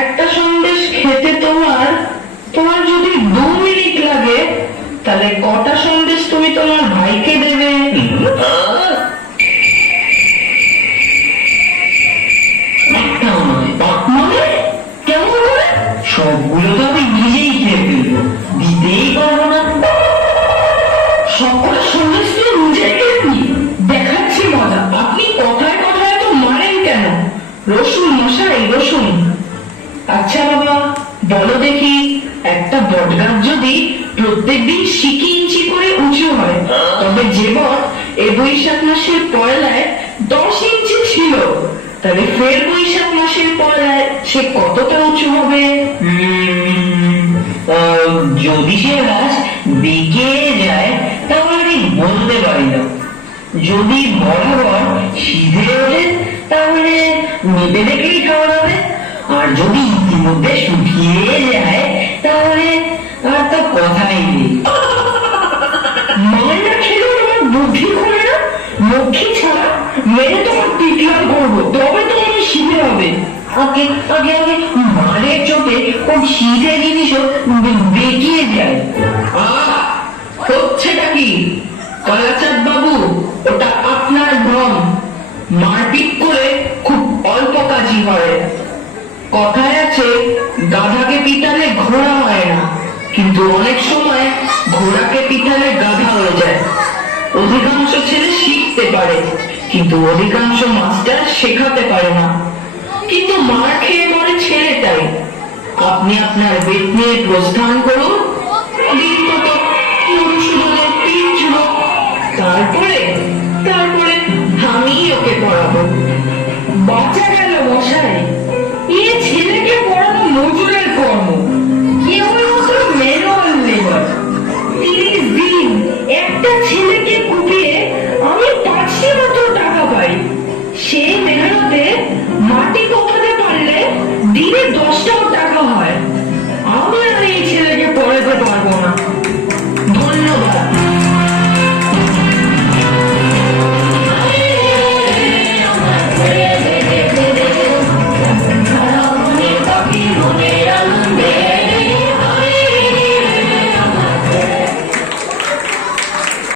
একটা সন্দেশ খেতে তোমার যদি কটা সন্দেশ তুমি তোমার ভাইকে দেবে? একটাও নয়। মানে কেমন করে? সবগুলো তো আমি নিজেই খেয়ে ফেলবো, দিতেই পারবো না। সবকটা সন্দেশ দিয়ে নিজেই খেয়ে দেখাচ্ছি মজা। আপনি কথায় কথায় তো মারেন কেন? রসুন মশাই, রসুন। আচ্ছা বাবা, বলো দেখি, একটা বটগাছ যদি প্রত্যেকদিন সিকি ইঞ্চি করে উঁচু হয়, তবে যে বট এ বৈশাখ মাসের পয়লায় 10 ইঞ্চি ছিল, তাহলে ফের বৈশাখ মাসের পয়লায় সে কতটা উঁচু হবে? যদি সে গাছ বেঁকে যায় তাহলে ঠিক বলতে পারি না। যদি বরাবর সিধে ওঠে তাহলে মেপে দেখলেই খাওয়া হবে। আর যদি ইতিমধ্যে শুকিয়ে যায় তাহলে আর তো কথাই নেই। মায়েরা খেলে তোমার বুদ্ধি করে না? লক্ষ্মী ছাড়া মেরে তোমার টিকলাম করবো, তবে তো আমি শিখে হবে। আগে আগে আগে মারের চোটে কোন সিধে জিনিসও বেঁকিয়ে যায়। হচ্ছেটা কি কালাচাঁদ বাবু? ওটা আপনার ভ্রম। মারপিট করে খুব অল্প কাজই হয়। কথায় আছে, গাধাকে পিটালে ঘোড়া হয় না, কিন্তু অনেক সময় ঘোড়াকে পিটালে গাধা হয়ে যায়। অধিকাংশ ছেলে শিখতে পারে, কিন্তু অধিকাংশ মাস্টার শেখাতে পারে না। কিন্তু মার খেয়ে মরে ছেলেটাই। আপনি আপনার বেত নিয়ে প্রস্থান করুন, দিন কত মধুসূদন